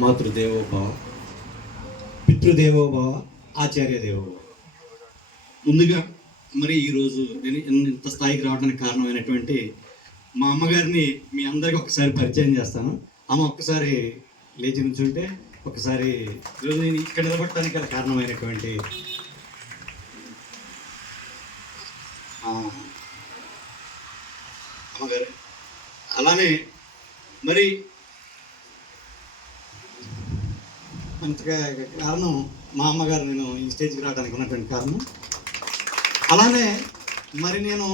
మాతృదేవోభవ, పితృదేవోభవ, ఆచార్య దేవోభవ. ముందుగా మరి ఈరోజు నేను ఇంత స్థాయికి రావడానికి కారణమైనటువంటి మా అమ్మగారిని మీ అందరికీ ఒకసారి పరిచయం చేస్తాను. అమ్మ ఒక్కసారి లేచి నుంచుంటే ఒకసారి ఈరోజు నేను ఇక్కడ నిలబడటానికి కారణమైనటువంటి అమ్మగారు. అలానే మరి అంతగా కారణం మా అమ్మగారు నేను ఈ స్టేజ్కి రావడానికి ఉన్నటువంటి కారణం. అలానే మరి నేను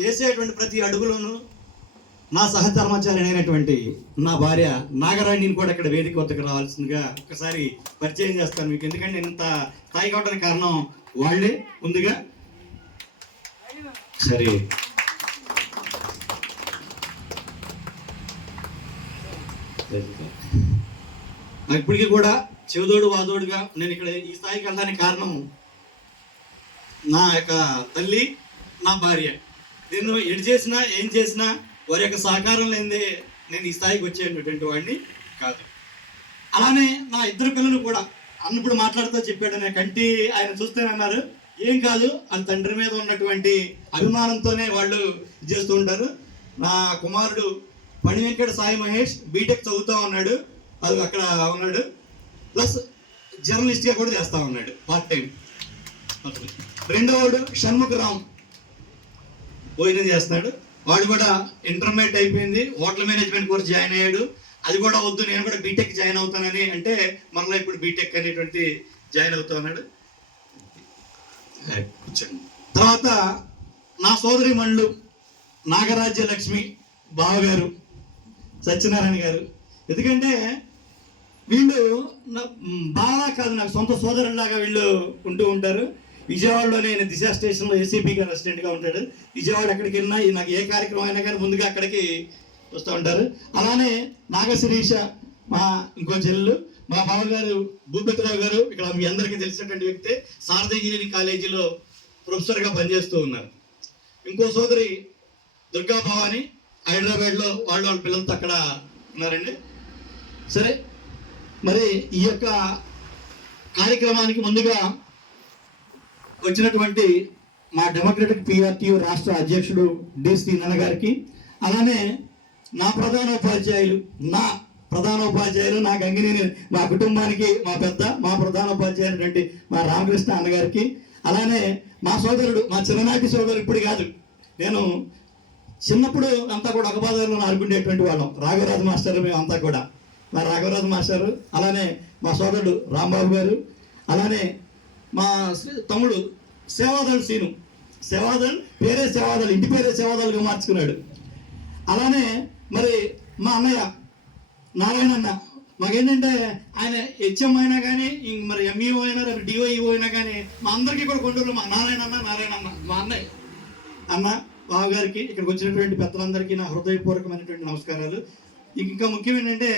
వేసేటువంటి ప్రతి అడుగులోనూ నా సహధర్మచారి అయినటువంటి నా భార్య నాగరాణిని కూడా ఇక్కడ వేదిక వద్దకు రావాల్సిందిగా ఒకసారి పరిచయం చేస్తాను మీకు. ఎందుకంటే నేను ఇంత స్థాయి కావడానికి కారణం వాళ్ళే. ముందుగా సరే ఇప్పటికీ కూడా చెవిదోడు వాదోడుగా నేను ఇక్కడ ఈ స్థాయికి వెళ్ళడానికి కారణం నా యొక్క తల్లి, నా భార్య. నేను ఎటు చేసినా ఏం చేసినా వారి యొక్క సహకారం లేనిదే నేను ఈ స్థాయికి వచ్చేటటువంటి వాడిని కాదు. అలానే నా ఇద్దరు పిల్లలు కూడా అన్నప్పుడు మాట్లాడుతూ చెప్పాడు, నేను కంటి ఆయన చూస్తూనే అన్నారు, ఏం కాదు వాళ్ళ తండ్రి మీద ఉన్నటువంటి అభిమానంతోనే వాళ్ళు చేస్తూ ఉంటారు. నా కుమారుడు పణి వెంకట సాయి మహేష్ బీటెక్ చదువుతూ ఉన్నాడు, అది అక్కడ ఉన్నాడు, ప్లస్ జర్నలిస్ట్గా కూడా చేస్తూ ఉన్నాడు పార్ట్ టైం. రెండోవాడు షణ్ముఖరామ్ భోజనం చేస్తున్నాడు, వాడు కూడా ఇంటర్మీడియట్ అయిపోయింది, హోటల్ మేనేజ్మెంట్ కోర్స్ జాయిన్ అయ్యాడు. అది కూడా వద్దు నేను కూడా బీటెక్ జాయిన్ అవుతానని అంటే మరలా ఇప్పుడు బీటెక్ అనేటువంటి జాయిన్ అవుతా ఉన్నాడు. తర్వాత నా సోదరి మణులు నాగరాజ్య లక్ష్మి బావగారు, సత్యనారాయణ గారు. ఎందుకంటే వీళ్ళు బాగా కాదు, నాకు సొంత సోదరులాగా వీళ్ళు ఉంటూ ఉంటారు. విజయవాడలో నేను దిశ స్టేషన్లో ఏసీపీ గారు అసిస్టెంట్గా ఉంటాడు. విజయవాడ ఎక్కడికి వెళ్ళినా నాకు ఏ కార్యక్రమం అయినా కానీ ముందుగా అక్కడికి వస్తూ ఉంటారు. అలానే నాగశిరీష మా ఇంకో చెల్లెలు, మా బావగారు భూపతిరావు గారు, ఇక్కడ మీ అందరికీ తెలిసినటువంటి వ్యక్తే, శారదా ఇంజనీరింగ్ కాలేజీలో ప్రొఫెసర్గా పనిచేస్తూ ఉన్నారు. ఇంకో సోదరి దుర్గా భవాని హైదరాబాద్లో వాళ్ళ పిల్లలతో అక్కడ ఉన్నారండి. సరే, మరి ఈ యొక్క కార్యక్రమానికి ముందుగా వచ్చినటువంటి మా డెమోక్రటిక్ పిఆర్టీ రాష్ట్ర అధ్యక్షుడు డి.సి. నన్న గారికి, అలానే నా ప్రధానోపాధ్యాయులు నా గంగినేని, మా కుటుంబానికి మా పెద్ద, మా ప్రధానోపాధ్యాయుడు మా రామకృష్ణ అన్నగారికి, అలానే మా సోదరుడు, మా చిన్ననాటి సోదరుడు, ఇప్పుడు కాదు, నేను చిన్నప్పుడు అంతా కూడా ఒక బాధలో ఆడుకునేటువంటి వాళ్ళం, రాఘవరాజు మాస్టర్, మేము అంతా కూడా మా రాఘవరాజు మాస్టారు, అలానే మా సోదరుడు రాంబాబు గారు, అలానే మా తమ్ముడు సేవాదళ్ సీను, సేవాదళ్ పేరే సేవాదళ్, ఇంటి పేరే సేవాదళ్గా మార్చుకున్నాడు. అలానే మరి మా అన్నయ్య నారాయణ అన్న, మాకేంటంటే ఆయన హెచ్ఎం అయినా కానీ మరి ఎంఈఓ అయినా డిఓఈఓ అయినా కానీ మా అందరికీ కూడా కొండూరు మా నారాయణ అన్న మా అన్నయ్య అన్న బావగారికి, ఇక్కడికి వచ్చినటువంటి పెద్దలందరికీ నా హృదయపూర్వకమైనటువంటి నమస్కారాలు. ఇంకా ముఖ్యం ఏంటంటే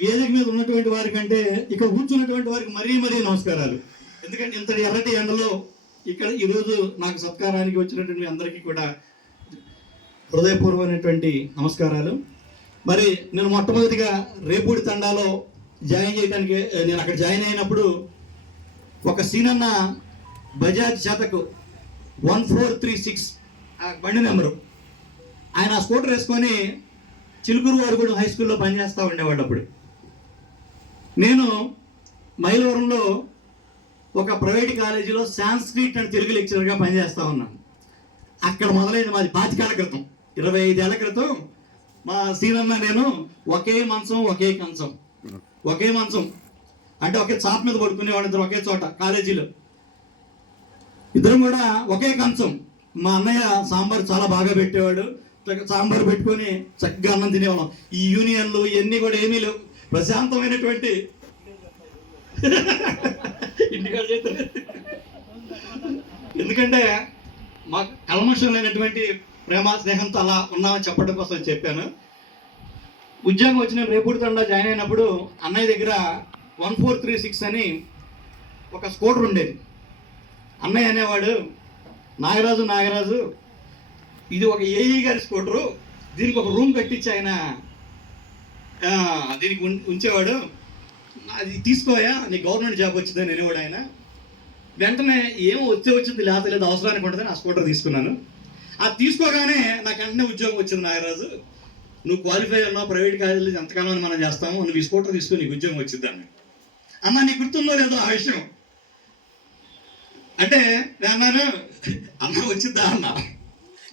వేదిక మీద ఉన్నటువంటి వారికంటే ఇక్కడ కూర్చున్నటువంటి వారికి మరీ నమస్కారాలు. ఎందుకంటే ఇంతటి ఎర్రటి ఎండలో ఇక్కడ ఈరోజు నాకు సత్కారానికి వచ్చినటువంటి అందరికీ కూడా హృదయపూర్వమైనటువంటి నమస్కారాలు. మరి నేను మొట్టమొదటిగా రేపూడి తండాలో జాయిన్ చేయడానికి నేను అక్కడ జాయిన్ అయినప్పుడు ఒక సీనన్న బజాజ్ శతకు 1436 బండి నెంబరు, ఆయన ఆ స్కూటర్ వేసుకొని చిలుకూరు వారు కూడా హై స్కూల్లో పనిచేస్తూ ఉండేవాళ్ళు. అప్పుడు నేను మైలవరంలో ఒక ప్రైవేట్ కాలేజీలో సాంస్క్రిట్ అండ్ తెలుగు లెక్చరర్గా పనిచేస్తూ ఉన్నాను. అక్కడ మొదలైన మాది 25 క్రితం, 25 ఏళ్ల క్రితం మా సీనన్న నేను ఒకే మంచం అంటే ఒకే చాప్ మీద పడుకునేవాళ్ళు, ఇద్దరు ఒకే చోట కాలేజీలో, ఇద్దరం కూడా ఒకే కంచం. మా అన్నయ్య సాంబార్ చాలా బాగా పెట్టేవాడు, సాంబార్ పెట్టుకొని చక్కగా అన్నం తినేవాళ్ళం. ఈ యూనియన్లు ఇవన్నీ కూడా ఏమీ లేవు, ప్రశాంతమైనటువంటి ఇంటికాడ చేస్తారు. ఎందుకంటే మాకు కల్మషం లేనటువంటి ప్రేమ స్నేహంతో అలా ఉన్నామని చెప్పడం కోసం చెప్పాను. ఉద్యోగం వచ్చిన రేపూడి తండా జాయిన్ అయినప్పుడు అన్నయ్య దగ్గర 1436 అని ఒక స్కూటర్ ఉండేది. అన్నయ్య అనేవాడు, నాగరాజు ఇది ఒక ఏఈ గారి స్కూటరు, దీనికి ఒక రూమ్ కట్టించి ఆయన దీనికి ఉంచేవాడు, అది తీసుకోయా నీ గవర్నమెంట్ జాబ్ వచ్చిందని నేను కూడా ఆయన వెంటనే ఏమో వచ్చింది లేకపోతే లేదు అవసరానికి ఉంటుందని ఆ స్కూటర్ తీసుకున్నాను. అది తీసుకోగానే నాకు వెంటనే ఉద్యోగం వచ్చింది. నాగరాజు, నువ్వు క్వాలిఫై అన్నావు, ప్రైవేట్ కాలేజీలో ఎంతకాలం అని మనం చేస్తాము, నువ్వు ఈ స్కూటర్ తీసుకొని నీకు ఉద్యోగం వచ్చింది అన్న. అన్న నీకు గుర్తుందో లేదో ఆ విషయం అంటే నేను అన్నాను, అన్న వచ్చిద్దా అన్న.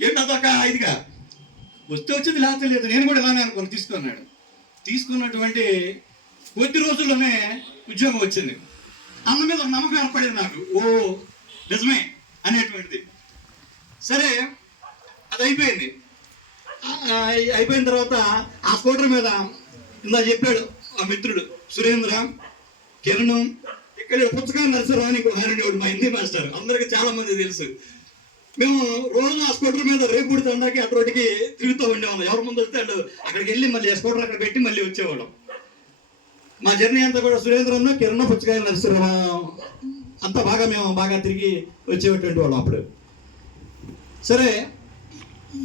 ఏంటి అదొక ఇదిగా వచ్చింది లేకపోతే లేదు, నేను కూడా ఇలానే అనుకోను తీసుకున్నాడు. తీసుకున్నటువంటి కొద్ది రోజుల్లోనే ఉద్యోగం వచ్చింది. అన్న మీద ఒక నమ్మకం ఏర్పడేది నాకు, ఓ నిజమే అనేటువంటిది. సరే అది అయిపోయింది. అయిపోయిన తర్వాత ఆ స్కూటర్ మీద ఇందా చెప్పాడు ఆ మిత్రుడు సురేంద్ర, కిరణం, ఇక్కడ పుచ్చకాయ నరసరావు అని ఆయన మా హిందీ మాస్టర్, అందరికి చాలా మంది తెలుసు. మేము రోజు ఆ స్కూటర్ మీద రేపుడి తండాకి అటువటికి తిరుగుతూ ఉండేవాళ్ళం. ఎవరి ముందు వస్తే అటు అక్కడికి వెళ్ళి మళ్ళీ ఆ స్కూటర్ అక్కడ పెట్టి మళ్ళీ వచ్చేవాళ్ళం. మా జర్నీ అంతా కూడా సురేంద్రన్న, కిరణ్, పుచ్చకాయ నరసరావు అంతా మేము బాగా తిరిగి వచ్చేటువంటి వాళ్ళం అప్పుడు. సరే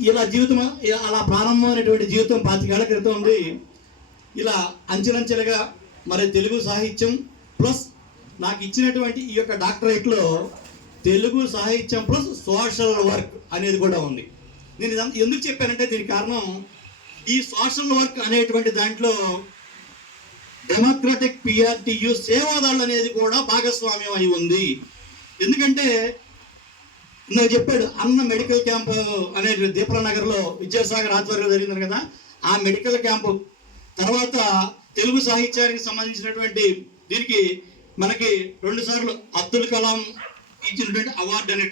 ఇలా జీవితం అలా ప్రారంభమైనటువంటి జీవితం 25 ఏళ్ల క్రితం ఉంది. ఇలా అంచెలంచెలుగా మరి తెలుగు సాహిత్యం ప్లస్ నాకు ఇచ్చినటువంటి ఈ యొక్క డాక్టరేట్లో తెలుగు సాహిత్యం ప్లస్ సోషల్ వర్క్ అనేది కూడా ఉంది. నేను ఎందుకు చెప్పానంటే దీనికి కారణం ఈ సోషల్ వర్క్ అనేటువంటి దాంట్లో డెమోక్రటిక్ పిఆర్టీయు సేవాదళ్ అనేది కూడా భాగస్వామ్యం అయి ఉంది. ఎందుకంటే నాకు చెప్పాడు అన్న మెడికల్ క్యాంపు అనేది దీపల నగర్లో విద్యాసాగర్ ఆధ్వర్యంలో జరిగింది కదా, ఆ మెడికల్ క్యాంపు తర్వాత తెలుగు సాహిత్యానికి సంబంధించినటువంటి దీనికి మనకి 2 సార్లు అబ్దుల్ కలాం ఇచ్చినటువంటి అవార్డు అనేటువంటి